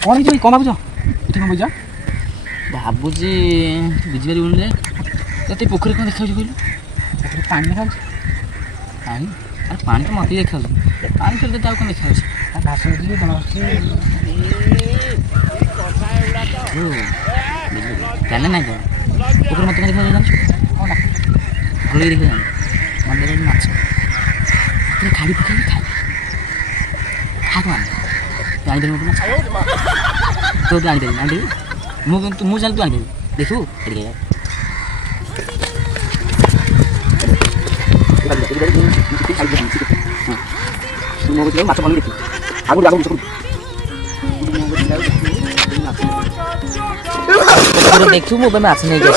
କ'ଣ ହେଇଛି ଭାଇ କ'ଣ ଭାବୁଛ ଏଠି କ'ଣ ବୁଝା ଭାବୁଛି ବୁଝିପାରିବୁନି ରେ ତତେ ପୋଖରୀ କ'ଣ ଦେଖାଯାଉଛି କହିଲୁ ଏଠି ପାଣି ଦେଖାଯାଉଛି ପାଣି ଆରେ ପାଣି ତ ମୋତେ ଦେଖାଯାଉଛି ପାଣି ତ ତତେ ଆଉ କ'ଣ ଦେଖାଯାଉଛି ଘାସ ଅଛି ଜଳ ଅଛି ଜାଣିଲେ ନାହିଁ କ'ଣ ପୋଖରୀ ମୋତେ କ'ଣ ଦେଖାଯାଉଛି ଜାଣିଛୁ କ'ଣଟା ଭଲ ଦେଖାଯାଉନି ମନେ ଦେଖାଯାଉଛି ମାଛ ତୁ ଖାଲି ପକେଇକି ଖାଏ ଖାକୁ ଆଣି ଆଣିଦେବି ମୋତେ ମାଛ ତୁ ଆଣିଦେବି ମୁଁ ଚାଲ ତୁ ଆଣିଦେବି ଦେଖିବୁ ଏଠିକି ମାଛ ଭଲ ଦେଖି ଆଗରୁ ଦେଖିବୁ ମୋ ପାଇଁ ମାଛ ନେଇକି